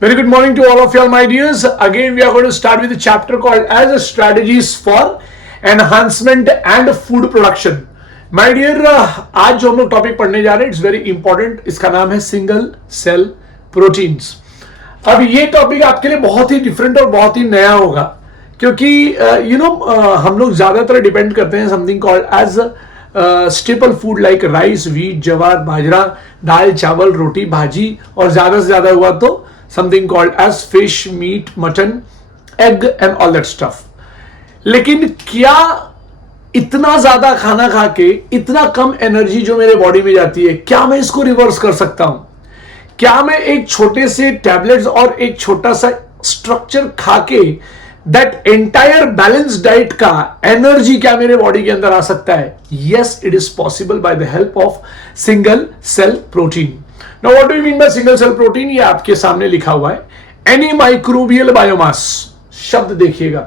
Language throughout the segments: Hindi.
Very good morning to all of y'all, my dears. Again, we are going to start with a chapter called as strategies for enhancement and food production. My dear, आज जो हम लोग टॉपिक पढ़ने जा रहे हैं इट्स वेरी इंपॉर्टेंट. इसका नाम है सिंगल सेल प्रोटीन्स. अब ये टॉपिक आपके लिए बहुत ही डिफरेंट और बहुत ही नया होगा क्योंकि हम लोग ज्यादातर डिपेंड करते हैं something called as staple food like rice, wheat, jowar, bajra, दाल, चावल, रोटी, भाजी और ज्यादा से ज्यादा हुआ तो something called as fish, meat, mutton, egg and all that stuff. लेकिन क्या इतना ज्यादा खाना खा के इतना कम एनर्जी जो मेरे बॉडी में जाती है, क्या मैं इसको रिवर्स कर सकता हूं? क्या मैं एक छोटे से टैबलेट्स और एक छोटा सा स्ट्रक्चर खा के दैट एंटायर बैलेंस डाइट का एनर्जी क्या मेरे बॉडी के अंदर आ सकता है? Yes, it is possible by the help of single cell protein. Now what do you mean by single cell protein? ये आपके सामने लिखा हुआ है. Any microbial biomass, शब्द देखिएगा.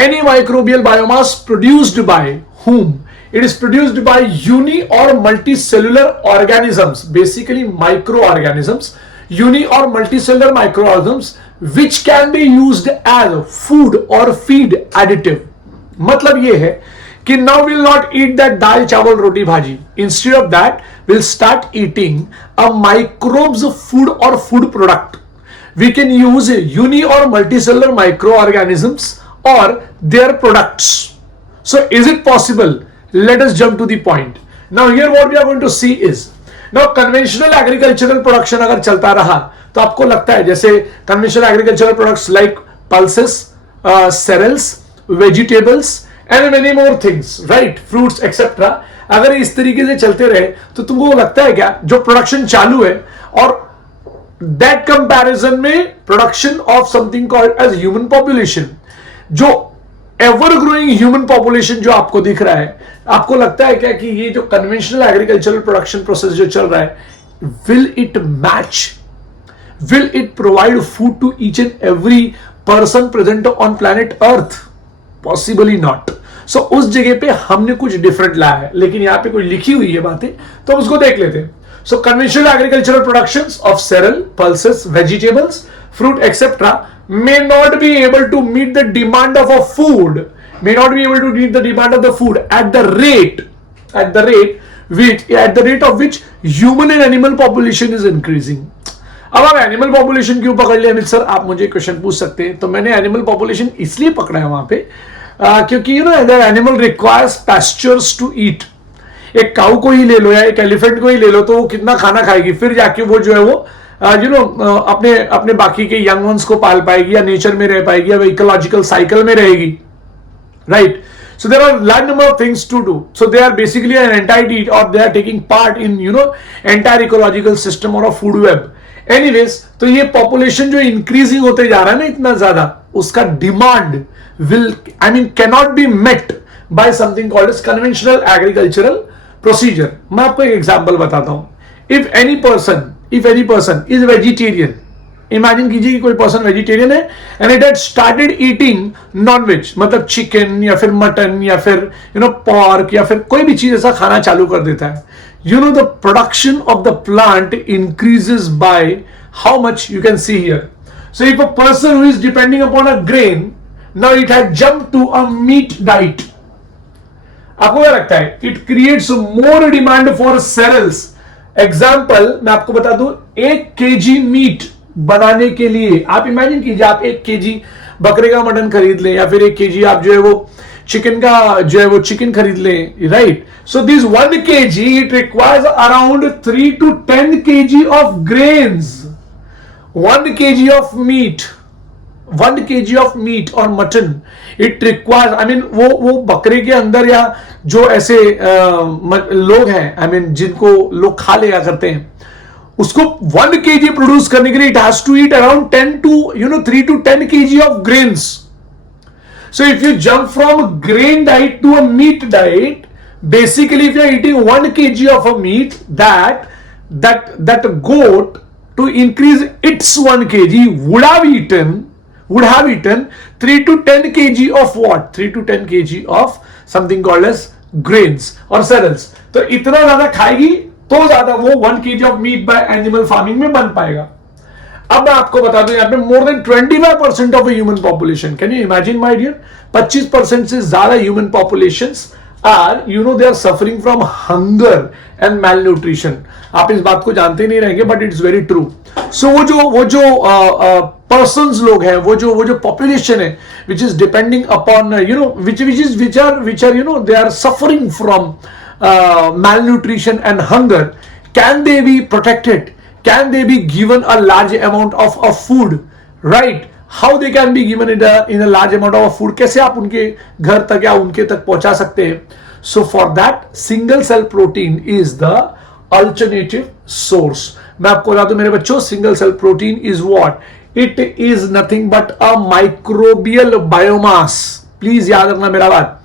Any microbial biomass produced by whom? It is produced by uni or multicellular organisms, basically microorganisms, uni or multicellular microorganisms which can be used as food or feed additive. मतलब ये है कि now we'll not eat that dal chawal roti bhaji. Instead of that, we'll start eating a microbes food or food product. We can use uni or multicellular microorganisms or their products. So is it possible? Let us jump to the point. Now here what we are going to see is, now conventional agricultural production अगर चलता रहा तो आपको लगता है जैसे conventional agricultural products like pulses, cereals, vegetables and many more things, right? Fruits, etc. अगर इस तरीके से चलते रहे तो तुमको लगता है क्या जो प्रोडक्शन चालू है और दैट कंपैरिजन में production of something called as human population, जो एवर ग्रोइंग ह्यूमन पॉपुलेशन जो आपको दिख रहा है, आपको लगता है क्या कि ये जो कन्वेंशनल एग्रीकल्चरल प्रोडक्शन प्रोसेस जो चल रहा है, will it match, will it provide food to each and every person present on planet earth? Possibly not. So उस जगह पे हमने कुछ डिफरेंट लाया है, लेकिन यहां पे कोई लिखी हुई है बातें तो हम उसको देख लेते हैं. So conventional agricultural productions of cereal, pulses, vegetables, fruit etcetera may not be able to meet the demand of a food, may not be able to meet the demand of the food at the rate of which human and animal population is increasing. अब आप एनिमल पॉपुलेशन क्यों पकड़ लिया अमित सर? आप मुझे क्वेश्चन पूछ सकते हैं. तो मैंने एनिमल पॉपुलेशन इसलिए पकड़ा है वहां पे क्योंकि animal requires pastures to eat. एक काऊ को ही ले लो या एक एलिफेंट को ही ले लो तो वो कितना खाना खाएगी, फिर जाके वो जो है वो अपने बाकी के यंग वंस को पाल पाएगी या नेचर में रह पाएगी या इकोलॉजिकल साइकिल में रहेगी, right? So there are large number of things to do. So they are basically an entity or they are taking part in entire ecological system or a food web. Anyways, तो ये पॉपुलेशन जो इंक्रीजिंग होते जा रहा है ना इतना ज्यादा, उसका demand cannot be met by something called as conventional agricultural procedure. मैं आपको एक एग्जांपल बताता हूं. If any person is vegetarian, imagine कीजिए कि कोई पर्सन वेजिटेरियन है and it had started eating non veg, मतलब चिकन या फिर मटन या फिर पॉर्क या फिर कोई भी चीज ऐसा खाना चालू कर देता है, the production of the plant increases by how much? You can see here. So if a person who is depending upon a grain, now it had jump to a meat diet. आपको क्या लगता है? It creates more demand for cereals. Example मैं आपको बता दूं, 1 kg मीट बनाने के लिए आप इमेजिन कीजिए, आप 1 kg बकरे का मटन खरीद लें या फिर 1 kg आप जो है वो चिकन का जो है वो चिकन खरीद लें, right? So this 1 kg it requires around 3 to 10 kg of grains. 1 kg of meat, 1 kg of meat और मटन इट रिक्वायर्स, वो बकरे के अंदर या जो ऐसे लोग हैं जिनको लोग खा लिया करते हैं, उसको 1 kg प्रोड्यूस करने के लिए it has to eat around 3 to 10 kg of grains. So if you jump from grain diet to a meat diet, basically if you are eating 1 kg of a meat, that goat to increase its 1 kg would have eaten 3 to 10 kg of what? 3 to 10 kg of something called as grains or cereals. तो इतना ज्यादा खाएगी तो ज्यादा वो 1 kg of meat by animal farming में बन पाएगा. अब मैं आपको बता दूं यहाँ पे more than 25% of human population, can you imagine my dear, 25% से ज्यादा human populations are they are suffering from hunger and malnutrition. आप इस बात को जानते नहीं रहेंगे but it's very true. So वो जो पर्सन्स लोग हैं, वो जो पॉपुलेशन है which is depending upon which are they are suffering from malnutrition and hunger, can they be protected? Can they be given a large amount of food? Right? How they can be given in a large amount of food? कैसे आप उनके घर तक या उनके तक पहुंचा सकते हैं? So for that, single cell protein is the alternative source. मैं आपको बता दूं मेरे बच्चों, single cell protein is what? It is nothing but a microbial biomass. Please याद रखना मेरा बात.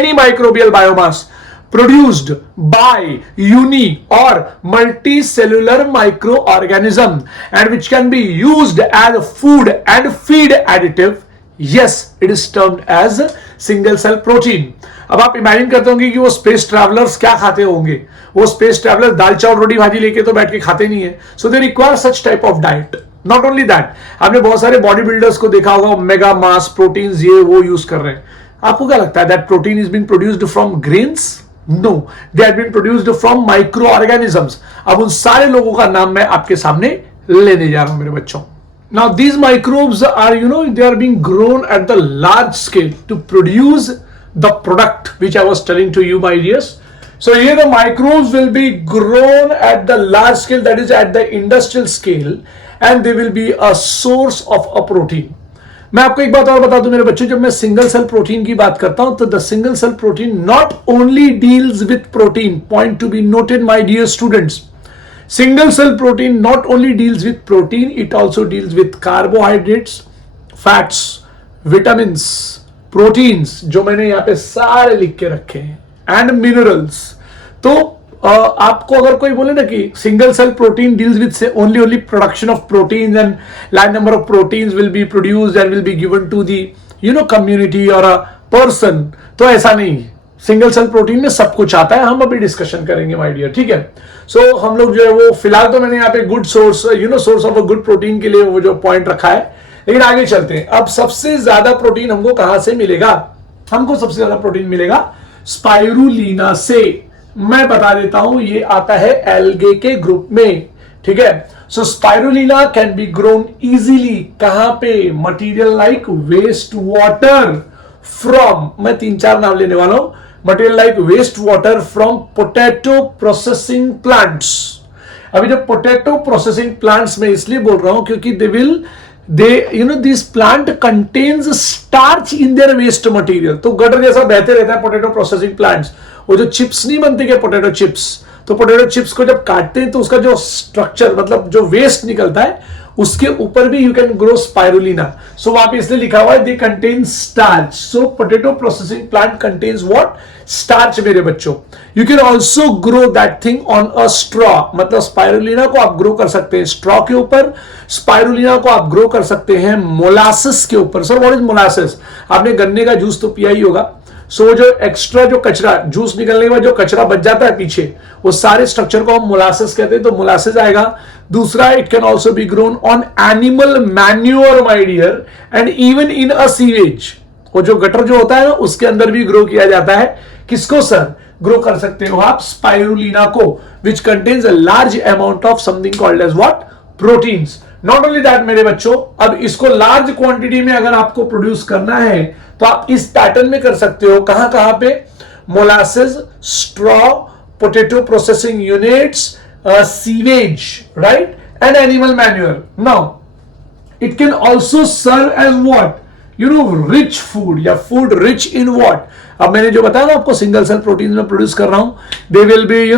Any microbial biomass produced by uni or multicellular microorganism and which can be used as food and feed additive, yes, it is termed as single cell protein. अब आप इमेजिन करते होंगे कि वो स्पेस ट्रैवलर्स क्या खाते होंगे. वो स्पेस ट्रैवलर दाल चावल रोटी भाजी लेके तो बैठ के खाते नहीं है. So they require such type of diet. Not only that, आपने बहुत सारे बॉडी बिल्डर्स को देखा होगा, मेगा मास प्रोटीन्स ये वो यूज कर रहे हैं. आपको क्या लगता है that protein is being produced from grains? No, they have been produced from microorganisms. अब उन सारे लोगों का नाम मैं आपके सामने लेने जा रहा हूं मेरे बच्चों. Now these microbes are, they are being grown at the large scale to produce the product which I was telling to you, my dears. So here the microbes will be grown at the large scale, that is at the industrial scale, and they will be a source of a protein. मैं आपको एक बात और बता दूं मेरे बच्चों, जब मैं सिंगल सेल प्रोटीन की बात करता हूं तो the single cell protein not only deals with protein. Point to be noted my dear students, single cell protein not only deals with protein, it also deals with carbohydrates, fats, vitamins, proteins जो मैंने यहां पे सारे लिख के रखे हैं, एंड मिनरल्स. तो आपको अगर कोई बोले ना कि single cell protein deals with only production of proteins and large number of proteins will be produced and will be given to the community or a person, तो ऐसा नहीं. सिंगल सेल प्रोटीन में सब कुछ आता है. हम अभी डिस्कशन करेंगे माय डियर, ठीक है. सो हम लोग जो है वो फिलहाल तो मैंने यहाँ पे good source source of a good protein के लिए वो जो पॉइंट रखा है, लेकिन आगे चलते हैं. अब सबसे ज्यादा प्रोटीन हमको कहां से मिलेगा? हमको सबसे ज्यादा प्रोटीन मिलेगा स्पाइरुलिना से. मैं बता देता हूं, ये आता है एल्गे के ग्रुप में, ठीक है. So spirulina can be grown easily कहां पे? Material like waste water from, मैं 3-4 नाम लेने वाला हूं. Material like waste water from potato processing plants. अभी जो पोटैटो प्रोसेसिंग प्लांट्स में इसलिए बोल रहा हूं क्योंकि this plant contains starch in their waste material. तो गटर जैसा बहते रहता है पोटैटो प्रोसेसिंग प्लांट्स. वो जो चिप्स नहीं बनते क्या, पोटैटो चिप्स, तो पोटैटो चिप्स को जब काटते हैं तो उसका जो स्ट्रक्चर मतलब जो वेस्ट निकलता है उसके ऊपर भी यू कैन ग्रो स्पाइरुलिना. सो वहां पे इसलिए लिखा हुआ है they contain starch. So potato processing plant contains what? Starch मेरे बच्चों. You can also grow that thing on a straw, मतलब स्पाइरुलिना को आप ग्रो कर सकते हैं स्ट्रॉ के ऊपर. स्पाइरुलिना को आप ग्रो कर सकते हैं मोलासिस के ऊपर. Sir what is molasses? आपने गन्ने का जूस तो पिया ही होगा. सो जो एक्स्ट्रा जो कचरा, जूस निकलने के बाद जो कचरा बच जाता है पीछे, वो सारे स्ट्रक्चर को हम मोलासिस कहते हैं, तो मोलासिस आएगा. दूसरा, it can also be grown on animal manure my dear, and even in a sewage. वो जो गटर जो होता है ना उसके अंदर भी ग्रो किया जाता है. किसको सर ग्रो कर सकते हो आप? स्पाइरुलिना को, which contains a large amount of something called as what? Proteins. Not only that मेरे बच्चों, अब इसको लार्ज क्वांटिटी में अगर आपको प्रोड्यूस करना है तो आप इस पैटर्न में कर सकते हो. कहां कहां पे? Molasses, straw, potato processing units, sewage, right, and animal manure. Now it can also serve as what? Rich food, या फूड रिच इन व्हाट? अब मैंने जो बताया ना आपको सिंगल सेल प्रोटीन में प्रोड्यूस कर रहा हूं, they will be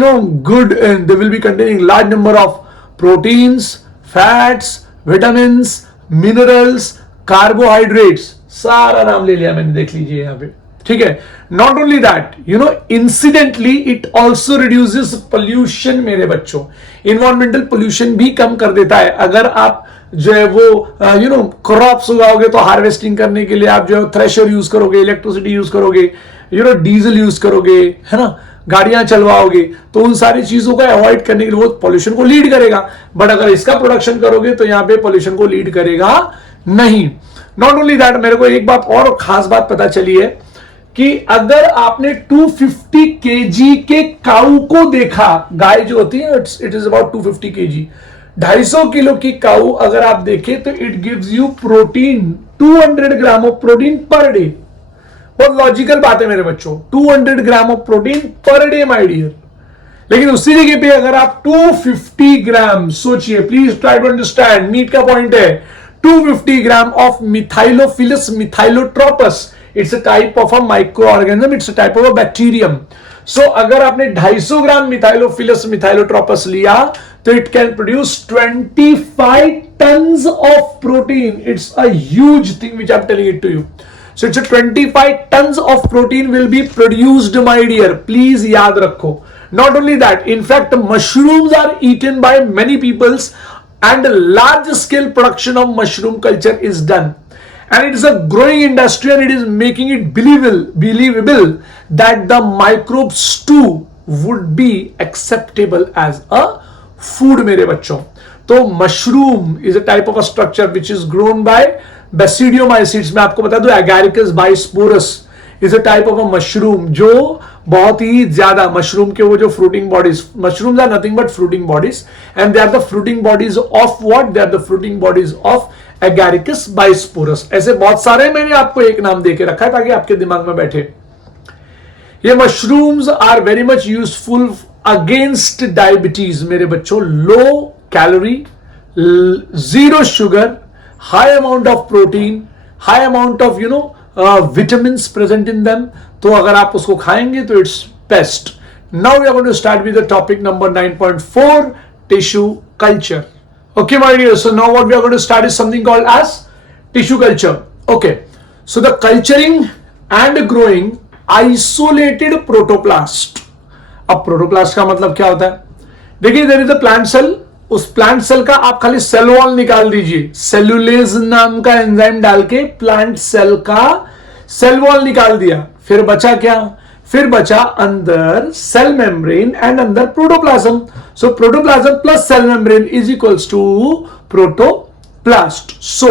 good and they will be containing large number of proteins, fats, vitamins, minerals, carbohydrates. सारा नाम ले लिया मैंने, देख लीजिए यहां पे, ठीक है. Not only that, incidentally it also reduces pollution मेरे बच्चों. इन्वायरमेंटल पोल्यूशन भी कम कर देता है. अगर आप जो है वो क्रॉप्स उगाओगे तो हार्वेस्टिंग करने के लिए आप जो है थ्रेशर यूज करोगे, इलेक्ट्रिसिटी यूज करोगे, डीजल यूज करोगे, है ना, गाड़ियां चलवाओगे, तो उन सारी चीजों को अवॉइड करने के लिए वो पॉल्यूशन को लीड करेगा। बट अगर इसका प्रोडक्शन करोगे तो यहां पे पॉल्यूशन को लीड करेगा नहीं। नॉट ओनली दैट, मेरे को एक बात और खास बात पता चली है कि अगर आपने 250 केजी के काऊ को देखा, गाय जो होती है it is about 250 KG, 250 kilo की काऊ अगर आप देखें तो it gives you protein 200 gram of protein per day. बहुत लॉजिकल बात है मेरे बच्चों, 200 gram of protein per day my dear. लेकिन उसी जगह पे अगर आप 250 ग्राम, सोचिए please try to understand, NEET का पॉइंट है, 250 gram of methylophilus methylotrophus, it's a type of a micro organism, it's a type of a bacterium. So अगर आपने 250 ग्राम मिथाइलोफिलस मिथाइलोट्रोपस लिया तो it can produce 25 tons of protein. It's a huge thing which I'm telling it to you. So it's a 25 tons of protein will be produced, my dear. Please याद रखो. Not only that, in fact, mushrooms are eaten by many peoples, and large scale production of mushroom culture is done. And it is a growing industry, and it is making it believable that the microbes too would be acceptable as a food, मेरे बच्चों। तो mushroom is a type of a structure which is grown by basidiomycetes. मैं आपको बता दूं, agaricus bisporus is a type of a mushroom जो बहुत ही ज्यादा, मशरूम के वो जो fruiting bodies, mushrooms are nothing but fruiting bodies, and they are the fruiting bodies of what, they are the fruiting bodies of agaricus bisporus. ऐसे बहुत सारे, मैंने आपको एक नाम देके रखा है ताकि आपके दिमाग में बैठे। ये mushrooms are very much useful against diabetes मेरे बच्चों। Low calorie, zero sugar, high amount of protein, high amount of vitamins present in them. तो अगर आप उसको खाएंगे तो it's best. Now we are going to start with the topic number 9.4, tissue culture. Okay, my dear, so now what we are going to start is something called as tissue culture. Okay, so the culturing and growing isolated protoplast. अब प्रोटोप्लास्ट का मतलब क्या होता है? देखिए, there is a plant cell, उस प्लांट सेल का आप खाली सेल वॉल निकाल दीजिए, सेलुलेज नाम का एंजाइम डाल के प्लांट सेल का सेल वॉल निकाल दिया, फिर बचा क्या? फिर बचा अंदर सेल मेम्ब्रेन एंड अंदर protoplasm. So protoplasm plus cell membrane is equals to protoplast. So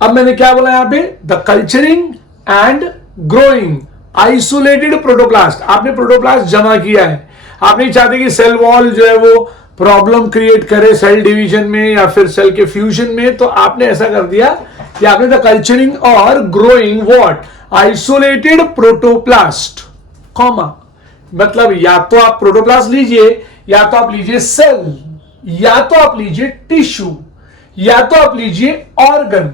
अब मैंने क्या बोला यहां पे? The culturing and growing isolated protoplast. आपने प्रोटोप्लास्ट जमा किया है, आप नहीं चाहते कि सेल वॉल जो है वो प्रॉब्लम क्रिएट करे सेल डिवीजन में या फिर सेल के फ्यूजन में, तो आपने ऐसा कर दिया कि आपने द कल्चरिंग और growing what, isolated protoplast, comma, मतलब या तो आप प्रोटोप्लास्ट लीजिए, या तो आप लीजिए सेल, या तो आप लीजिए टिश्यू, या तो आप लीजिए ऑर्गन।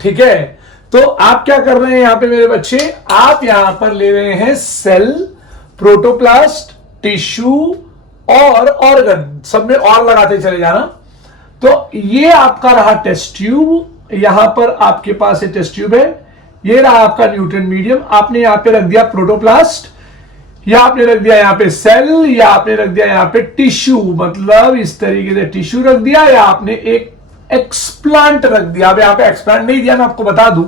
ठीक है, तो आप क्या कर रहे हैं यहां पे मेरे बच्चे? आप यहां पर ले रहे हैं सेल, प्रोटोप्लास्ट, टिश्यू और ऑर्गन, सब में और लगाते चले जाना। तो ये आपका रहा टेस्ट ट्यूब, यहां पर आपके पास ये टेस्ट ट्यूब है, ये रहा आपका न्यूट्रिएंट मीडियम। आपने यहां पे रख दिया प्रोटोप्लास्ट, या आपने रख दिया यहां पे सेल, या आपने रख दिया यहां पे टिश्यू, मतलब इस तरीके से टिश्यू रख दिया, या आपने एक एक्सप्लांट रख दिया। अब यहां पे एक्सप्लांट नहीं दिया, मैं आपको बता दूं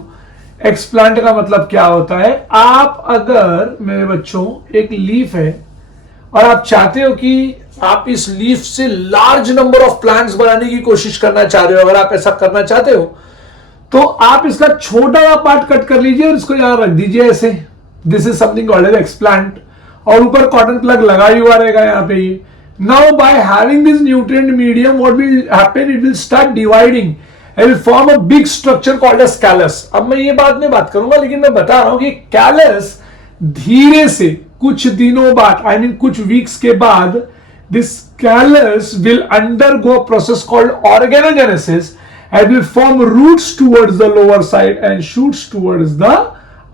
एक्सप्लांट का मतलब क्या होता है। आप अगर मेरे बच्चों एक लीफ है और आप चाहते हो कि आप इस लीफ से लार्ज नंबर ऑफ प्लांट्स बनाने की कोशिश करना चाह रहे हो, अगर आप ऐसा करना चाहते हो तो आप इसका छोटा सा पार्ट कट कर लीजिए और इसको यहां रख दीजिए ऐसे। This is something called as explant, और ऊपर कॉटन प्लग लगा ही हुआ रहेगा यहां पे। Now by having this nutrient medium what will happen, it will start dividing and will form a big structure called as callus। अब मैं ये बाद में बात करूंगा, लेकिन मैं बता रहा हूं कि callus धीरे से कुछ दिनों बाद, I mean कुछ वीक्स के बाद, this callus will undergo a process called organogenesis and will form roots towards the lower side and shoots towards the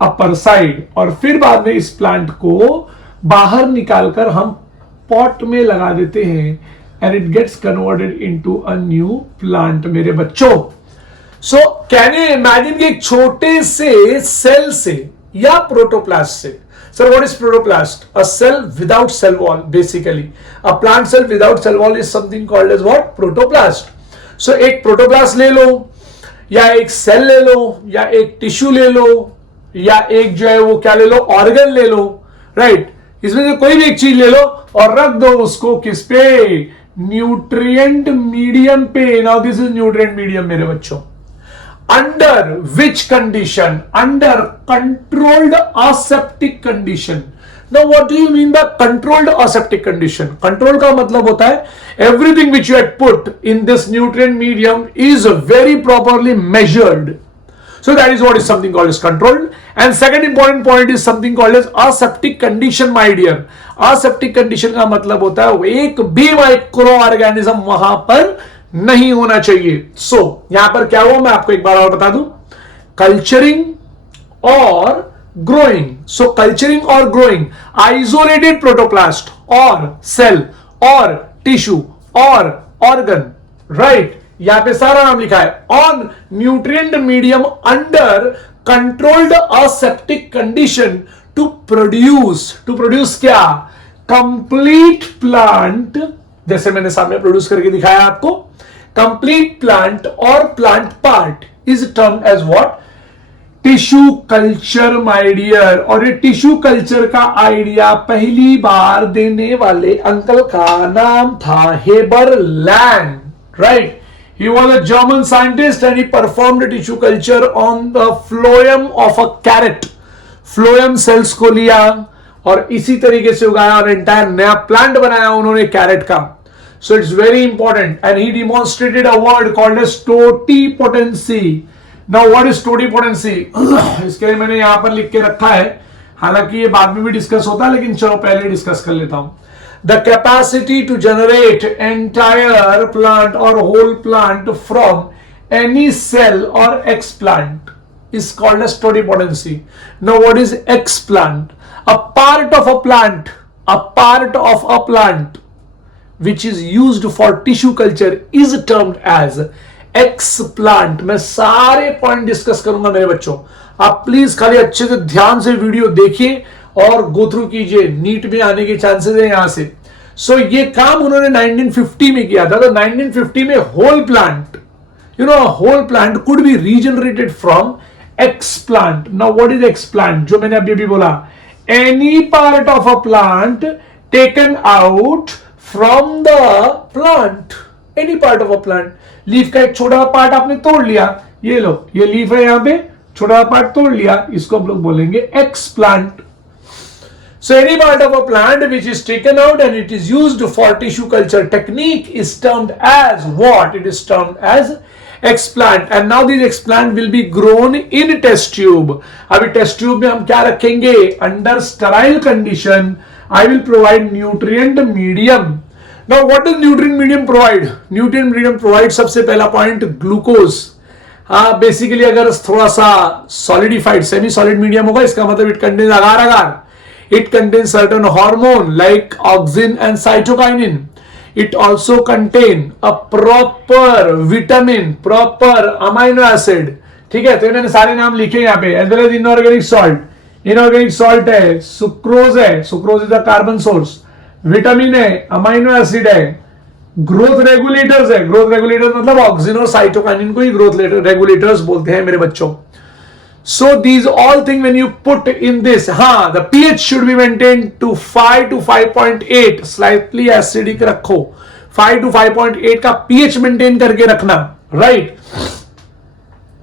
upper side। और फिर बाद में इस प्लांट को बाहर निकालकर हम पॉट में लगा देते हैं and it gets converted into a new plant मेरे बच्चों। So can you imagine कि एक छोटे से सेल से या प्रोटोप्लास्ट से, sir what is protoplast? A cell without cell wall basically, a plant cell without cell wall is something called as what? Protoplast। So एक प्रोटोप्लास्ट ले लो, या एक सेल ले लो, या एक टिश्यू ले लो, या एक जो है वो क्या ले लो, ऑर्गन ले लो, राइट? इसमें से कोई भी एक चीज ले लो और रख दो उसको किस पे, न्यूट्रिएंट मीडियम पे. Now this is nutrient medium मेरे बच्चों. Under which condition, under controlled aseptic condition. Now what do you mean by controlled aseptic condition? Control का मतलब होता है everything which you had put in this nutrient medium is very properly measured. So that is what is something called as controlled. And second important point is something called as aseptic condition, my dear. Aseptic condition का मतलब होता है एक भी माइक्रो ऑर्गेनिज्म वहां पर नहीं होना चाहिए. So यहां पर क्या हुआ मैं आपको एक बार और बता दूं. कल्चरिंग और growing. So culturing or growing isolated protoplast or cell or tissue or organ, right? यहां पे सारा नाम लिखा है. On nutrient medium under controlled aseptic condition to produce क्या, complete plant. जैसे मैंने सामने प्रोड्यूस करके दिखाया आपको. complete plant or plant part is termed as what, tissue culture my dear. और ये टिश्यू कल्चर का आइडिया पहली बार देने वाले अंकल का नाम था Haberlandt, right. He was a German scientist and he performed tissue culture on the phloem of a carrot. Phloem cells को लिया और इसी तरीके से उगाया और एंटायर नया प्लांट बनाया उन्होंने कैरेट का. So it's very important and he demonstrated a word called as totipotency. Now what is totipotency? इसके लिए मैंने यहां पर लिख के रखा है, हालांकि ये बाद में भी डिस्कस होता है लेकिन चलो पहले डिस्कस कर लेता हूं. The capacity to generate entire plant or whole plant from any cell or explant is called as totipotency. Now what is explant? A part of a plant which is used for tissue culture is termed as explant. मैं सारे पॉइंट डिस्कस करूंगा मेरे बच्चों. आप प्लीज खाली अच्छे से ध्यान से वीडियो देखिए और गो थ्रू कीजिए. नीट में आने के चांसेस है यहां से. सो ये काम उन्होंने 1950 में किया था. तो 1950 में whole plant, whole plant could be regenerated from explant. Now what is explant? जो मैंने अभी बोला, any part of a plant taken out from the plant. Any part of a plant. Leaf का एक छोटा पार्ट आपने तोड़ लिया, ये लो, ये लीफ है, यहां पे छोटा पार्ट तोड़ लिया, इसको हम लोग बोलेंगे explant. So any part of a plant which is taken out and it is used for tissue culture technique is termed as what? It is termed as explant. And now this explant will be grown in test tube. अभी टेस्ट ट्यूब में हम क्या रखेंगे? Under sterile condition I will provide nutrient medium. Now what does nutrient medium provide? Nutrient medium provides, सबसे पहला पॉइंट, ग्लूकोज. हाँ, बेसिकली अगर थोड़ा सा सॉलिडिफाइड सेमी सॉलिड मीडियम होगा इसका मतलब it contains agar agar. It contains certain hormone like auxin and cytokinin. It also contain a proper vitamin, proper amino acid. ठीक है, तो इन्होंने सारे नाम लिखे यहाँ पे. As well as inorganic salt. Inorganic salt है, सुक्रोज है, sucrose is a carbon source, vitamin है, अमाइनो एसिड है, ग्रोथ रेगुलेटर्स है. ग्रोथ रेगुलेटर्स मतलब ऑक्सिन और साइटोकाइनिन को ही ग्रोथ रेगुलेटर्स बोलते हैं मेरे बच्चों. So these all thing when you put in this, हाँ, the pH should be maintain to 5 to 5.8. Slightly acidic रखो. 5 to 5.8 का पीएच मेंटेन करके रखना, राइट.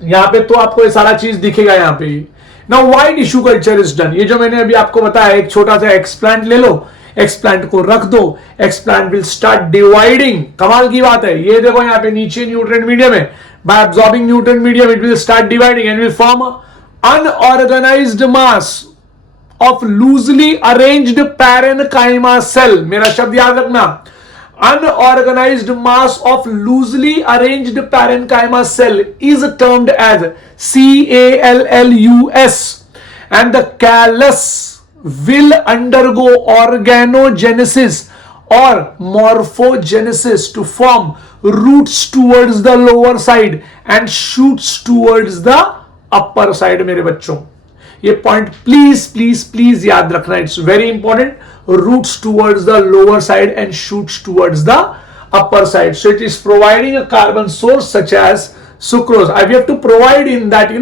यहां पे तो आपको ये सारा चीज दिखेगा यहां पे. Now why tissue culture is done? ये जो मैंने अभी आपको बताया, एक छोटा सा एक्सप्लांट ले लो, एक्सप्लांट को रख दो, एक्सप्लांट विल स्टार्ट डिवाइडिंग. कमाल की बात है, ये देखो यहाँ पे नीचे न्यूट्रिएंट मीडियम है. By absorbing nutrient medium it will start dividing and will form unorganised mass of loosely arranged parenchyma cell. मेरा शब्द याद रखना, unorganized mass of loosely arranged parenchyma cell is termed as CALLUS, and the callus will undergo organogenesis or morphogenesis to form roots towards the lower side and shoots towards the upper side. मेरे बच्चों, ये पॉइंट प्लीज प्लीज प्लीज याद रखना. It's very important. Roots towards the lower side and shoots towards the upper side. So it is providing a carbon source such as sucrose. I have to provide in that,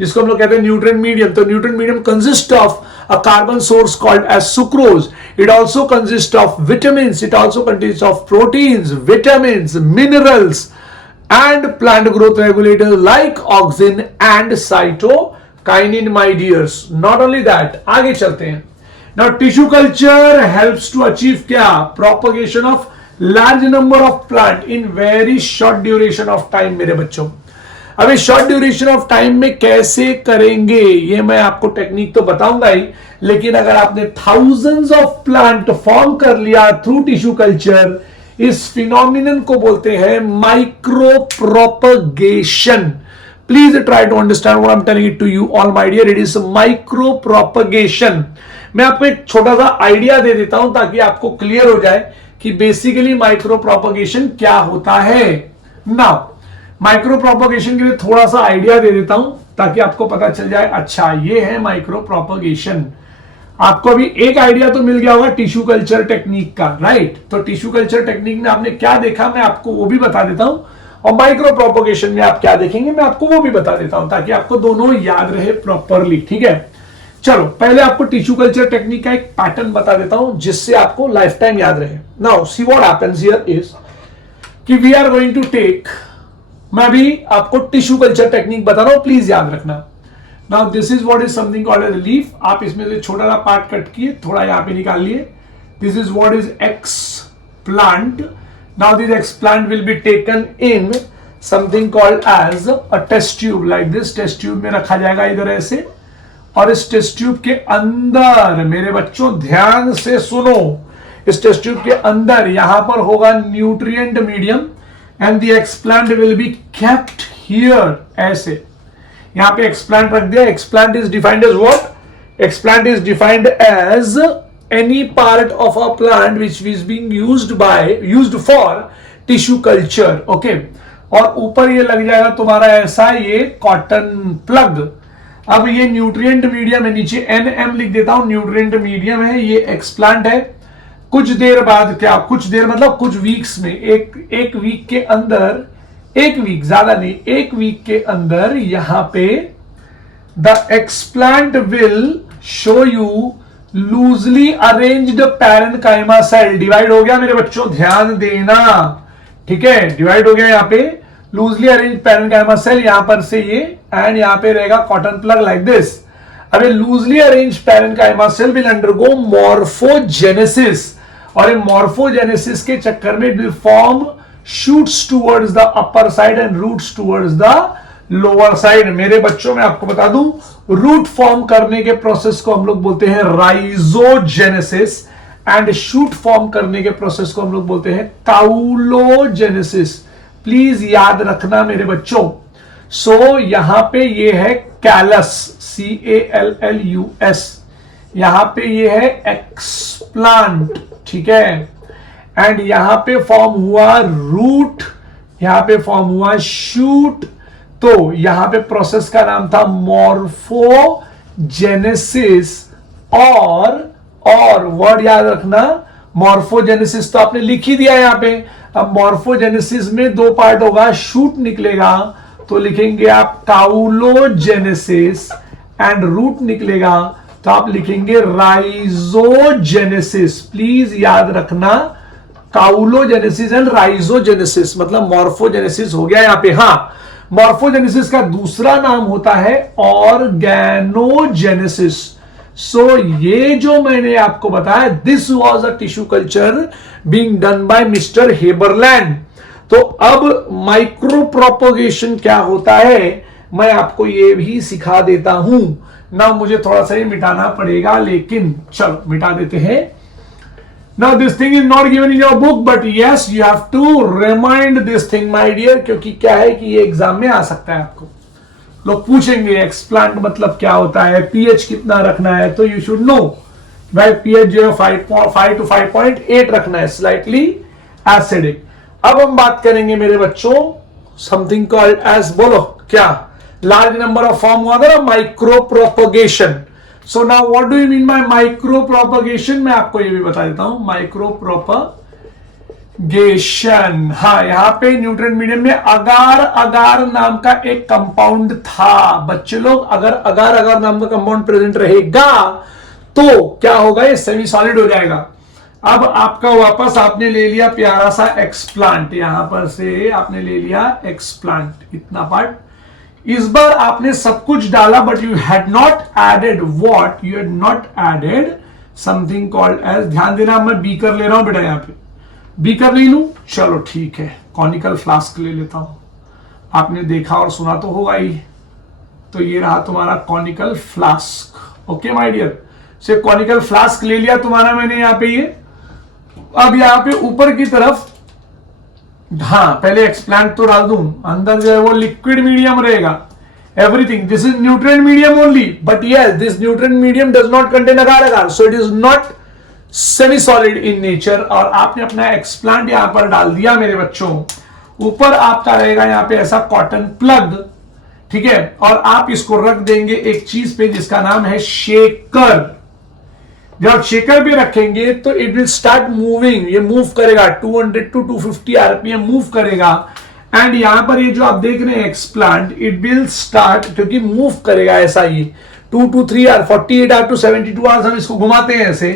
जिसको हम लोग कहते हैं न्यूट्रिएंट मीडियम. तो nutrient medium consist of a carbon source called as sucrose. It also consists of vitamins, it also contains of proteins, vitamins, minerals and plant growth regulators like auxin and cytokinin, my dears. Not only that, आगे चलते हैं. Now tissue culture helps to achieve क्या? Propagation of large number of plant in very short duration of time. मेरे बच्चों, अभी शॉर्ट ड्यूरेशन ऑफ टाइम में कैसे करेंगे ये मैं आपको टेक्निक तो बताऊंगा ही, लेकिन अगर आपने थाउजेंड्स ऑफ प्लांट फॉर्म कर लिया थ्रू टिश्यू कल्चर, इस फिनोमिनन को बोलते हैं micro propagation. Please try to understand what I am telling it to you all my dear. It is micro propagation. मैं आपको एक छोटा सा आइडिया दे देता हूं ताकि आपको क्लियर हो जाए कि बेसिकली माइक्रो प्रोपगेशन क्या होता है. नाउ माइक्रो प्रोपगेशन के लिए थोड़ा सा आइडिया दे देता हूं ताकि आपको पता चल जाए, अच्छा ये है माइक्रो प्रोपगेशन. आपको अभी एक आइडिया तो मिल गया होगा टिश्यू कल्चर टेक्निक का, राइट? तो टिश्यू कल्चर टेक्निक में आपने क्या देखा मैं आपको वो भी बता देता हूं, और माइक्रो प्रोपगेशन में आप क्या देखेंगे मैं आपको वो भी बता देता हूं ताकि आपको दोनों याद रहे प्रॉपरली. ठीक है, चलो पहले आपको टिश्यू कल्चर टेक्निक का एक पैटर्न बता देता हूं जिससे आपको लाइफ टाइम याद रहे. Now see what happens here is कि we are going to take, मैं भी आपको टिश्यू कल्चर टेक्निक बता रहा हूं, प्लीज याद रखना. Now this is what is something called as leaf. आप इसमें से छोटा सा पार्ट कट किए, थोड़ा यहां पे निकाल लिए. This is what is explant. Now this explant will be taken in something called as a test tube. Like this test tube में रखा जाएगा इधर ऐसे, और इस टेस्ट ट्यूब के अंदर मेरे बच्चों ध्यान से सुनो, इस टेस्ट ट्यूब के अंदर यहां पर होगा nutrient medium and the explant will be kept here. ऐसे यहां पे explant रख दिया. Explant is defined as what? Explant is defined as any part of a plant which is being used for tissue culture. Okay, और ऊपर ये लग जाएगा तुम्हारा ऐसा ये कॉटन प्लग. अब ये न्यूट्रिएंट मीडियम है, नीचे NM लिख देता हूं, न्यूट्रिएंट मीडियम है, ये एक्सप्लांट है. कुछ देर बाद क्या, कुछ देर मतलब कुछ वीक्स में, एक वीक के अंदर, एक वीक ज्यादा नहीं, एक वीक के अंदर यहां पे the explant will show you loosely arranged parenchyma cell. Divide हो गया मेरे बच्चों, ध्यान देना. ठीक है, डिवाइड हो गया यहां पे लूजली अरेंज्ड पैरेन्काइमा सेल, यहां पर से ये, एंड यहां पे रहेगा कॉटन प्लग लाइक दिस. अब ये loosely arranged parenchyma cell will undergo morphogenesis, और मॉर्फोजेनेसिस के चक्कर में it will form shoots towards the upper side and roots towards the lower side. मेरे बच्चों में आपको बता दूं, रूट फॉर्म करने के प्रोसेस को हम लोग बोलते हैं राइजोजेनेसिस, एंड शूट फॉर्म करने के प्रोसेस को हम लोग बोलते हैं काउलोजेनेसिस. प्लीज याद रखना मेरे बच्चों. सो यहां पे ये है कैलस, CALLUS, यहां पे ये है एक्सप्लांट. ठीक है, एंड यहां पे फॉर्म हुआ रूट, यहां पे फॉर्म हुआ शूट. तो यहां पे प्रोसेस का नाम था मॉर्फोजेनेसिस. और वर्ड याद रखना, मॉर्फोजेनेसिस तो आपने लिख ही दिया यहां पे. अब मॉर्फोजेनेसिस में दो पार्ट होगा, शूट निकलेगा तो लिखेंगे आप काउलोजेनेसिस, एंड रूट निकलेगा तो आप लिखेंगे राइजोजेनेसिस. प्लीज याद रखना, काउलोजेनेसिस एंड राइजोजेनेसिस मतलब मॉर्फोजेनेसिस हो गया यहां पे. हाँ, मॉर्फोजेनेसिस का दूसरा नाम होता है ऑर्गेनोजेनेसिस. सो ये जो मैंने आपको बताया, this was a tissue culture being done by mister Haberlandt. तो अब माइक्रो प्रोपोगेशन क्या होता है मैं आपको ये भी सिखा देता हूं ना. मुझे थोड़ा सा ही मिटाना पड़ेगा, लेकिन चलो मिटा देते हैं. Now this thing is not given in your book, but yes you have to remind this thing my dear, क्योंकि क्या है कि ये एग्जाम में आ सकता है. आपको लोग पूछेंगे एक्सप्लांट मतलब क्या होता है, पीएच कितना रखना है, तो यू शुड नो भाई पीएच जो है 5 to 5.8 रखना है, स्लाइटली एसिडिक. अब हम बात करेंगे मेरे बच्चों समथिंग कॉल्ड एज, बोलो क्या, लार्ज नंबर ऑफ फॉर्म हुआ था ना, micro propagation. So now what do you mean by micro propagation, मैं आपको ये भी बता देता हूं. माइक्रो प्रोपगेशन, हाँ, यहां पे न्यूट्रिएंट मीडियम में अगार अगार नाम का एक कंपाउंड था. बच्चे लोग, अगर अगार अगार नाम का कंपाउंड प्रेजेंट रहेगा तो क्या होगा, ये सेमी सॉलिड हो जाएगा। अब आपका वापस आपने ले लिया प्यारा सा एक्सप्लांट, यहां पर से आपने ले लिया एक्सप्लांट, इतना पार्ट। इस बार आपने सब कुछ डाला, but you had not added what, you had not added something called as, ध्यान देना मैं बीकर ले रहा हूं बेटा, यहां पे बीकर ले लूं, चलो ठीक है, कॉनिकल फ्लास्क ले लेता हूं। आपने देखा और सुना तो होगा ही, तो ये रहा तुम्हारा conical flask. Okay my dear, से कॉनिकल फ्लास्क ले लिया तुम्हारा मैंने यहां पे ये। अब यहां पे ऊपर की तरफ, हाँ पहले एक्सप्लांट तो डाल दूं, अंदर जो है वो लिक्विड मीडियम रहेगा, everything, this is nutrient medium only, but yes, this nutrient medium does not contain agar agar, so it is not semi solid in nature। और आपने अपना एक्सप्लांट यहां पर डाल दिया मेरे बच्चों। ऊपर आपका रहेगा यहां पे ऐसा कॉटन प्लग, ठीक है, और आप इसको रख देंगे एक चीज पे जिसका नाम है शेकर। जब आप शेकर पे रखेंगे तो इट विल स्टार्ट मूविंग, ये मूव करेगा 200 to 250 आरपीएम मूव करेगा। एंड यहां पर ये जो आप देख रहे हैं एक्सप्लांट, इट विल स्टार्ट, क्योंकि मूव करेगा ऐसा, ये 2 to 3 hour 48 hour to 72 hours हम इसको घुमाते हैं ऐसे।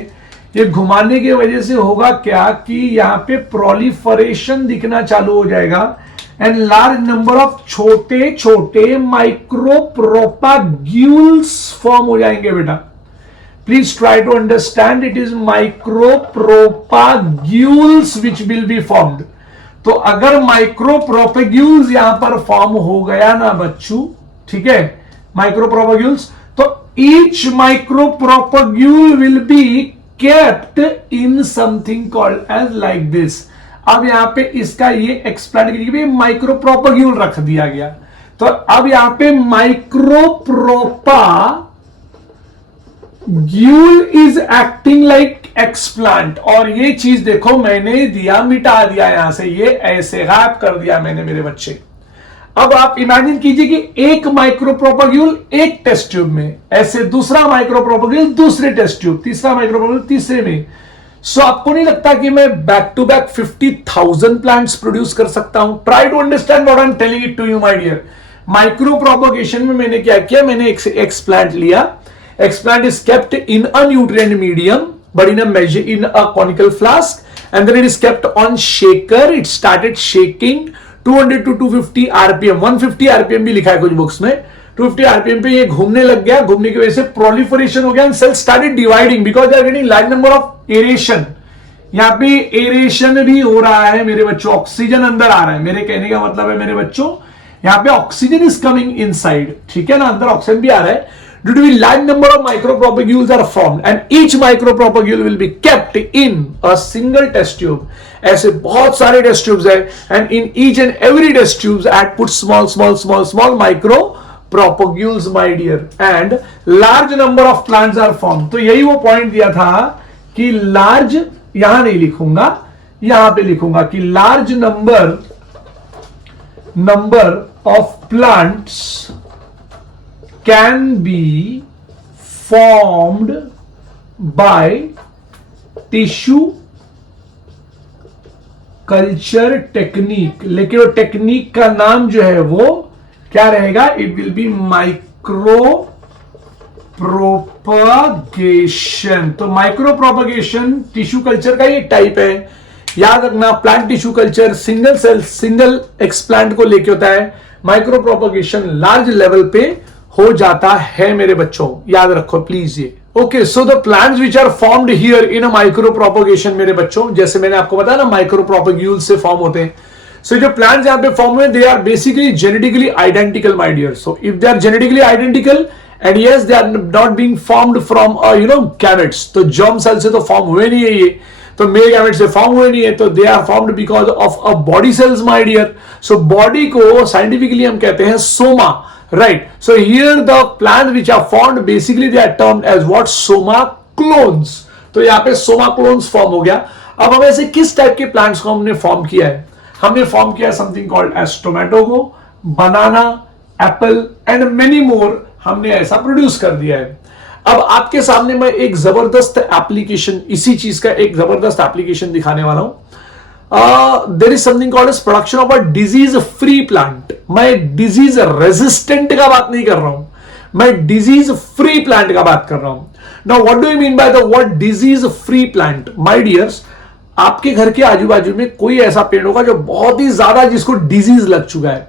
ये घुमाने की वजह से होगा क्या कि यहां पे प्रोलिफरेशन दिखना चालू हो जाएगा, एंड लार्ज नंबर ऑफ छोटे छोटे माइक्रो प्रोपाग्यूल्स फॉर्म हो जाएंगे बेटा। Please try to understand, it is micropropagules which will be formed. तो अगर माइक्रो प्रोपेग्यूल्स यहां पर फॉर्म हो गया ना बच्चों, ठीक है, माइक्रो प्रोपेग्यूल्स, तो each micro propagule will be kept in something called as like this. अब यहां पे इसका ये एक्सप्लेन कीजिए, माइक्रो प्रोपेग्यूल रख दिया गया, तो अब यहां पे micro प्रोपाग्यूल is acting like explant. और ये चीज देखो मैंने दिया, मिटा दिया यहां से, ये ऐसे गायब कर दिया मैंने मेरे बच्चे। अब आप इमेजिन कीजिए कि एक माइक्रो प्रोपाग्यूल एक टेस्ट ट्यूब में, ऐसे दूसरा माइक्रो प्रोपाग्यूल दूसरे टेस्ट ट्यूब, तीसरा माइक्रो प्रोपाग्यूल तीसरे में। सो आपको नहीं लगता कि मैं back to back 50,000 plants produce कर सकता हूं? Try to understand what I am telling it to you my dear. Micro propagation में मैंने क्या किया, मैंने एक्सप्लांट लिया, explant is kept in a nutrient medium but in a conical flask, and then it is kept on shaker, it started shaking 200 to 250 rpm, 150 rpm भी लिखा है कुछ बुक्स में, 250 rpm पे ये घूमने लग गया, घूमने की वजह से प्रोलिफरेशन हो गया, and cells started dividing because they are getting large number of aeration. यहां पे एरेशन भी हो रहा है मेरे बच्चों, ऑक्सीजन अंदर आ रहा है, मेरे कहने का मतलब है मेरे बच्चों यहां पे ऑक्सीजन इज कमिंग इनसाइड, ठीक है ना, अंदर ऑक्सीजन भी आ रहा है। Due to the large number of micropropagules are formed, and each micropropagule will be kept in a single test tube. ऐसे बहुत सारे test tubes हैं, and in each and every test tubes add put small micropropagules, my dear, and large number of plants are formed. तो यही वो point दिया था कि large, यहां नहीं लिखूंगा, यहां पे लिखूंगा कि large number of plants can be formed by tissue culture technique, लेकिन वो टेक्निक का नाम जो है वो क्या रहेगा, it will be micro propagation. तो माइक्रो प्रोपगेशन टिश्यू कल्चर का एक टाइप है, याद रखना। Plant tissue culture single cell single explant को लेके होता है, माइक्रो प्रोपगेशन लार्ज लेवल पे हो जाता है मेरे बच्चों, याद रखो प्लीज ये। Okay, so the plants which are formed here in a micro propagation मेरे बच्चों, जैसे मैंने आपको बताया ना माइक्रो प्रोपग्यूल से फॉर्म होते हैं। सो जो प्लांट्स यहां पे फॉर्म हुए, they are basically genetically identical my dear. So if they are genetically identical and yes they are not being formed from gametes, तो जर्म सेल से तो फॉर्म हुए नहीं है ये, तो मेल गैमेट से फॉर्म हुए नहीं है, तो they are formed because of a body cells my dear. So body को साइंटिफिकली हम कहते हैं Soma, right? So here the plants which are formed basically they are termed as what? Soma clones. तो यहाँ पे सोमा क्लोन्स फॉर्म हो गया। अब हम ऐसे किस टाइप के प्लांट्स को हमने फॉर्म किया है? हमने फॉर्म किया समथिंग कॉल्ड एज टोमेटो को, बनाना, एप्पल एंड मेनी मोर हमने ऐसा प्रोड्यूस कर दिया है। अब आपके सामने मैं एक जबरदस्त एप्लीकेशन, इसी चीज का एक जबरदस्त एप्लीकेशन दिखाने वाला हूं। There is something called as production of a disease free plant. मैं डिजीज रेजिस्टेंट का बात नहीं कर रहा हूं, मैं डिजीज फ्री प्लांट का बात कर रहा हूं। Now what do you mean by the word disease free plant? My dears, आपके घर के आजू बाजू में कोई ऐसा पेड़ होगा जो बहुत ही ज्यादा जिसको डिजीज लग चुका है,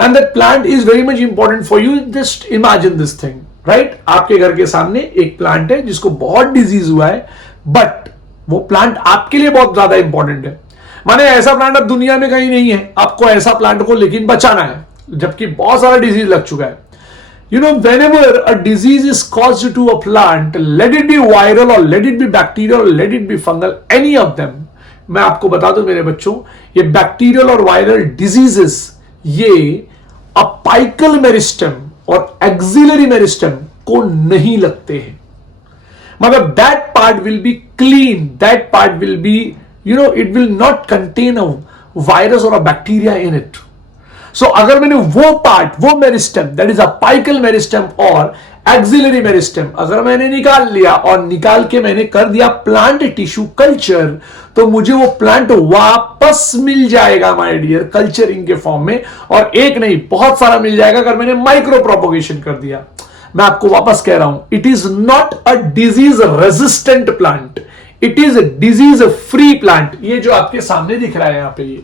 and that plant is very much important for you. Just imagine this thing, right? आपके घर के सामने एक प्लांट है जिसको बहुत डिजीज हुआ है, बट वो प्लांट आपके लिए बहुत ज्यादा इंपॉर्टेंट है. माने ऐसा प्लांट अब दुनिया में कहीं नहीं है, आपको ऐसा प्लांट को लेकिन बचाना है जबकि बहुत सारा डिजीज लग चुका है. You know, whenever a disease is caused to a plant, let it be viral or let it be bacterial or let it be fungal, any of them, मैं आपको बता दूं मेरे बच्चों, ये बैक्टीरियल और वायरल डिजीजेस ये अपाइकल मेरिस्टेम और एक्सिलरी मेरिस्टेम को नहीं लगते हैं. मतलब that part will be clean, that part will be, you know, it will not contain a virus और अ बैक्टीरिया इन इट. सो अगर मैंने वो पार्ट, वो meristem, that is apical meristem और एक्सिलरी मेरिस्टेम, अगर मैंने निकाल लिया और निकाल के मैंने कर दिया प्लांट टिश्यू कल्चर, तो मुझे वो प्लांट वापस मिल जाएगा माय डियर, कल्चरिंग के फॉर्म में. और एक नहीं, बहुत सारा मिल जाएगा अगर मैंने माइक्रो प्रोपोगेशन कर दिया. मैं आपको वापस कह रहा हूं, it is not a disease resistant plant, it is disease free plant. ये जो आपके सामने दिख रहा है यहां पे, ये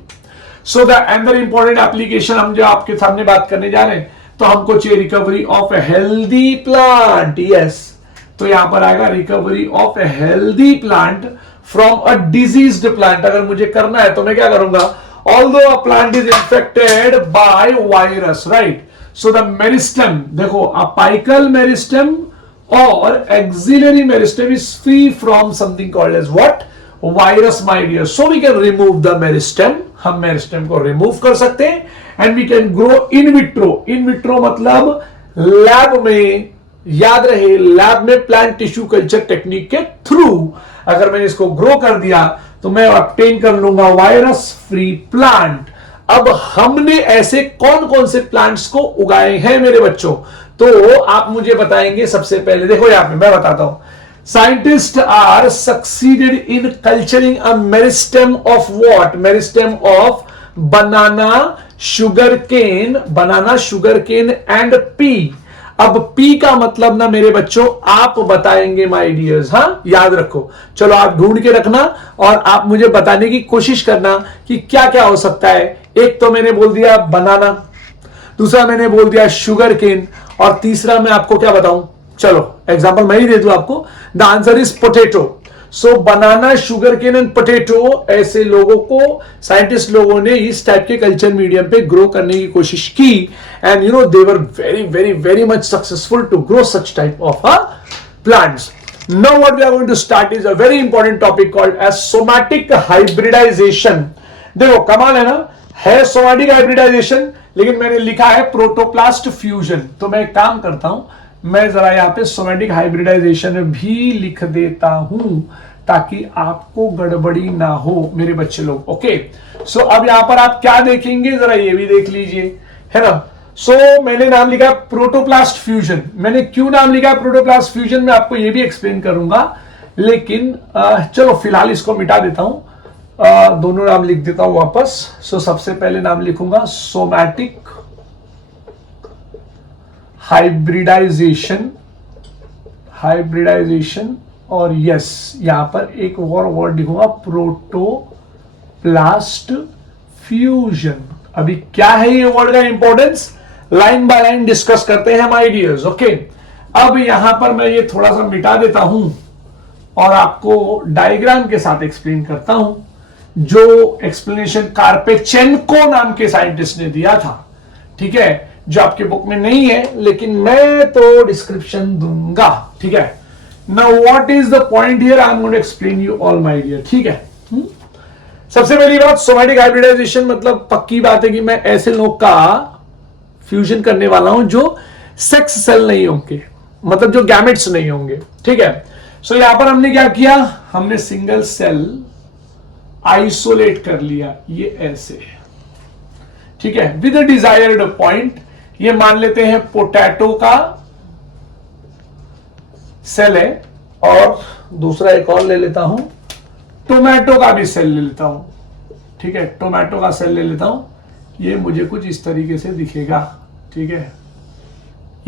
so the another important application हम जो आपके सामने बात करने जा रहे हैं, तो हमको चाहिए recovery of a healthy plant. Yes, तो यहां पर आएगा recovery of a healthy plant from a diseased plant. अगर मुझे करना है तो मैं क्या करूंगा? Although a plant is infected by virus, right? So the meristem, देखो अपाइकल मेरिस्टेम और axillary meristem is free from something called as what? Virus, my dear. So we can remove the meristem, हम मेरिस्टेम को रिमूव कर सकते हैं, and we can grow in vitro. In vitro मतलब लैब में, याद रहे, लैब में प्लांट टिश्यू कल्चर टेक्निक के थ्रू अगर मैंने इसको ग्रो कर दिया तो मैं ऑब्टेन कर लूंगा वायरस फ्री प्लांट. अब हमने ऐसे कौन कौन से प्लांट्स को उगाए हैं मेरे बच्चों, तो आप मुझे बताएंगे. सबसे पहले देखो यहां पे मैं बताता हूं, scientists are succeeded in culturing a meristem of what? Meristem of banana, sugarcane and pea. अब पी का मतलब ना मेरे बच्चों आप बताएंगे माय डियर्स. हाँ, याद रखो. चलो आप ढूंढ के रखना और आप मुझे बताने की कोशिश करना कि क्या क्या हो सकता है. एक तो मैंने बोल दिया बनाना, दूसरा मैंने बोल दिया शुगर केन, और तीसरा मैं आपको क्या बताऊं? चलो एग्जांपल मैं ही दे दूं आपको. The answer is potato. So banana, sugar cane and potato, ऐसे लोगों को साइंटिस्ट लोगों ने इस टाइप के कल्चर मीडियम पे ग्रो करने की कोशिश की, and you know they were very very very much successful to grow such type of plants. Now what we are going to start is a very important topic called as somatic hybridisation. देखो कमाल है ना, है सोमैटिक हाइब्रिडाइजेशन, लेकिन मैंने लिखा है प्रोटोप्लास्ट फ्यूजन. तो मैं एक काम करता हूं, मैं जरा यहां पे सोमैटिक हाइब्रिडाइजेशन भी लिख देता हूं ताकि आपको गड़बड़ी ना हो मेरे बच्चे लोग. ओके, सो अब यहां पर आप क्या देखेंगे, जरा ये भी देख लीजिए, है ना. सो मैंने नाम लिखा है प्रोटोप्लास्ट फ्यूजन. मैंने क्यों नाम लिखा है प्रोटोप्लास्ट फ्यूजन, मैं आपको ये भी एक्सप्लेन करूंगा, लेकिन चलो फिलहाल इसको मिटा देता हूं. दोनों नाम लिख देता हूं वापस. सो सबसे पहले नाम लिखूंगा सोमैटिक हाइब्रिडाइजेशन, और यस यहां पर एक और वर्ड लिखूंगा प्रोटोप्लास्ट फ्यूजन. अभी क्या है ये वर्ड का importance, line by line discuss करते हैं माय डियर्स. ओके, अब यहां पर मैं ये थोड़ा सा मिटा देता हूं और आपको डायग्राम के साथ एक्सप्लेन करता हूं, जो एक्सप्लेनेशन कार्पेचेंको नाम के साइंटिस्ट ने दिया था. ठीक है, जो आपके बुक में नहीं है, लेकिन मैं तो डिस्क्रिप्शन दूंगा. ठीक है. Now what is the point here, I am going to explain you all my dear. ठीक है. सबसे पहली बात, सोमैटिक हाइब्रिडाइजेशन मतलब पक्की बात है कि मैं ऐसे लोग का फ्यूजन करने वाला हूं जो सेक्स सेल नहीं होंगे, मतलब जो गैमेट्स नहीं होंगे. ठीक है. सो यहां पर हमने क्या किया, हमने सिंगल सेल आइसोलेट कर लिया, ये ऐसे. ठीक है, विद अ डिजायर्ड पॉइंट. ये मान लेते हैं पोटैटो का सेल है, और दूसरा एक और ले लेता हूं, टोमेटो का भी सेल ले लेता हूं. ठीक है, टोमेटो का सेल ले लेता हूं. ये मुझे कुछ इस तरीके से दिखेगा. ठीक है,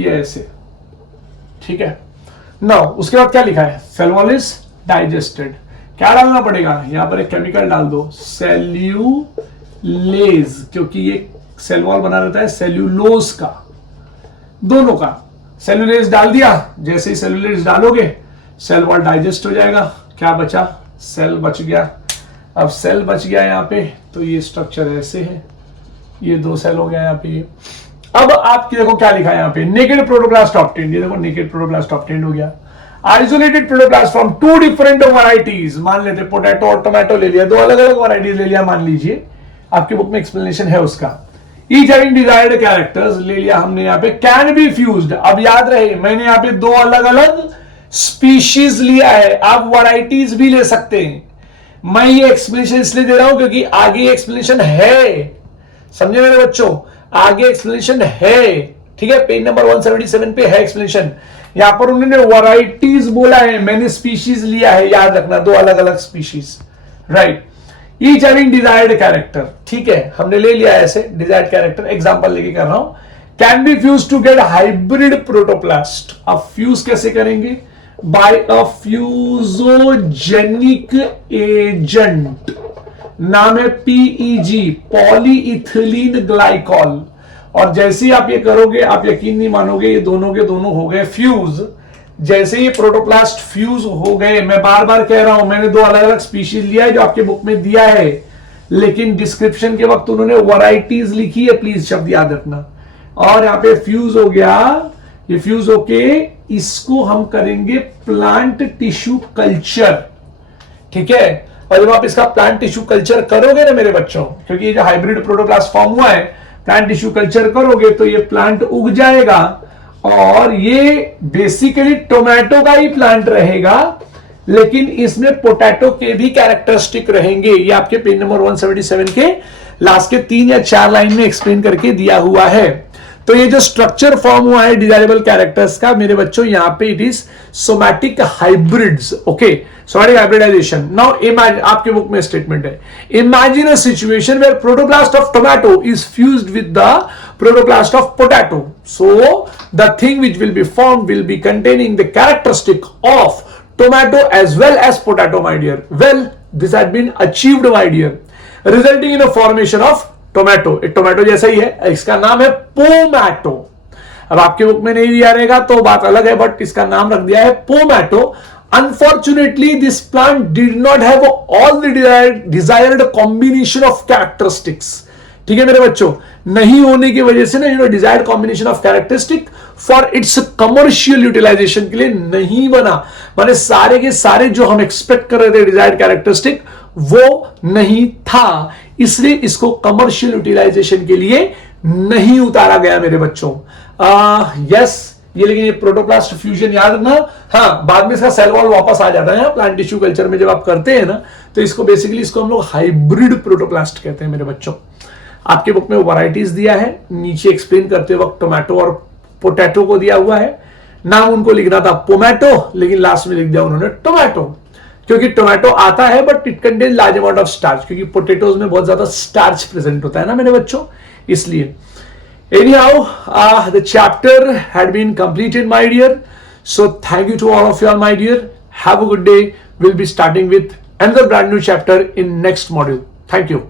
ये ऐसे. ठीक है. नाउ उसके बाद क्या लिखा है, सेल वॉल इज डाइजेस्टेड, क्या डालना पड़ेगा यहां पर, एक केमिकल डाल दो सेल्यूलेज, क्योंकि ये सेल वॉल बना रहता है सेल्यूलोज का, दोनों का। सेल्यूलेज डाल दिया, जैसे ही सेल्यूलेज डालोगे सेल वॉल डाइजेस्ट हो जाएगा, क्या बचा, सेल बच गया। अब सेल बच गया यहाँ पे, तो ये स्ट्रक्चर ऐसे है, ये 2 सेल हो गया यहाँ पे। अब आपकी देखो क्या लिखा है यहाँ पे, नेकेड प्रोटोप्लास्ट ऑब्टेन्ड, ये देखो नेकेड प्रोटोप्लास्ट ऑब्टेन्ड हो गया। Isolated protoplast from 2 different varieties, मान लेते पोटैटो और टोमेटो ले लिया, 2 अलग अलग वैरायटीज ले लिया, मान लीजिए, आपकी बुक में एक्सप्लेनेशन है उसका। ईच हैविंग डिजायर्ड कैरेक्टर्स ले लिया हमने यहाँ पे, कैन बी फ्यूज्ड। अब याद रहे मैंने यहाँ पे 2 अलग अलग स्पीशीज लिया है, आप वैरायटीज भी ले सकते हैं। मैं ये एक्सप्लेनेशन इसलिए दे रहा हूं क्योंकि आगे एक्सप्लेनेशन है, समझे मेरे बच्चों, आगे एक्सप्लेनेशन है, ठीक है, पेज नंबर 177 पे है एक्सप्लेनेशन। यहां पर उन्होंने वैरायटीज बोला है, मैंने स्पीशीज लिया है, याद रखना 2 अलग अलग species, right. Each having desired character, ठीक है, हमने ले लिया ऐसे डिजायर्ड कैरेक्टर, एग्जांपल लेके कर रहा हूं। Can be fuse to get hybrid protoplast. अब फ्यूज कैसे करेंगे, बाय अ फ्यूजोजेनिक एजेंट, नाम है पीईजी, पॉलीइथिलीन ग्लाइकॉल। और जैसे ही आप ये करोगे, आप यकीन नहीं मानोगे, ये दोनों के दोनों हो गए फ्यूज। जैसे ही प्रोटोप्लास्ट फ्यूज हो गए, मैं बार बार कह रहा हूं, मैंने 2 अलग अलग स्पीशीज लिया है जो आपके बुक में दिया है, लेकिन डिस्क्रिप्शन के वक्त उन्होंने वैरायटीज लिखी है, प्लीज शब्द याद रखना। और यहां पे फ्यूज हो गया, ये फ्यूज होके इसको हम करेंगे प्लांट टिश्यू कल्चर, ठीक है। और जब आप इसका प्लांट टिश्यू कल्चर करोगे ना मेरे बच्चों, क्योंकि ये जो हाइब्रिड प्रोटोप्लास्ट फॉर्म हुआ है, प्लांट टिश्यू कल्चर करोगे तो ये प्लांट उग जाएगा, और ये बेसिकली टोमेटो का ही प्लांट रहेगा, लेकिन इसमें पोटैटो के भी कैरेक्टरिस्टिक रहेंगे। ये आपके पेज नंबर 177 के लास्ट के 3 या 4 लाइन में एक्सप्लेन करके दिया हुआ है। तो ये जो स्ट्रक्चर फॉर्म हुआ है डिजायरेबल कैरेक्टर्स का मेरे बच्चों, यहां पे it is somatic hybrids, okay, somatic hybridisation. Now imagine, आपके बुक में स्टेटमेंट है, imagine a situation where protoplast of tomato is fused with the protoplast of potato, so the thing which will be formed will be containing the characteristic of tomato as well as potato, my dear. Well, this had been achieved, my dear, resulting in a formation of tomato. एक टोमेटो जैसा ही है, इसका नाम है पोमैटो। अब आपके बुक में नहीं दिया रहेगा तो बात अलग है, बट इसका नाम रख दिया है pomato. Unfortunately this plant did not have all the desired combination of characteristics, ठीक है मेरे बच्चों, नहीं होने की वजह से ना desired combination of characteristic for its commercial utilisation के लिए नहीं बना, माने सारे के सारे जो हम एक्सपेक्ट कर रहे थे डिजायर्ड कैरेक्टरिस्टिक वो नहीं था, इसलिए इसको कमर्शियल यूटिलाइजेशन के लिए नहीं उतारा गया मेरे बच्चों। यस, ये लेकिन ये प्रोटोप्लास्ट फ्यूजन याद रखना। हाँ, बाद में इसका सेल वॉल वापस आ जाता है प्लांट टिश्यू कल्चर में, जब आप करते हैं ना, तो इसको बेसिकली इसको हम लोग हाइब्रिड प्रोटोप्लास्ट कहते हैं मेरे बच्चों। आपके बुक में वैरायटीज दिया है, नीचे एक्सप्लेन करते वक्त टोमेटो और पोटैटो को दिया हुआ है, नाम उनको लिखना था पोमैटो, लेकिन लास्ट में लिख दिया उन्होंने टोमेटो, क्योंकि टोमेटो आता है but it contain large amount of starch, क्योंकि पोटैटोज में बहुत ज्यादा स्टार्च प्रेजेंट होता है ना मेरे बच्चों, इसलिए। Anyhow, the chapter had been completed, my dear. So thank you to all of you all, my dear. Have a good day. We'll be starting with another brand new chapter in next module. Thank you.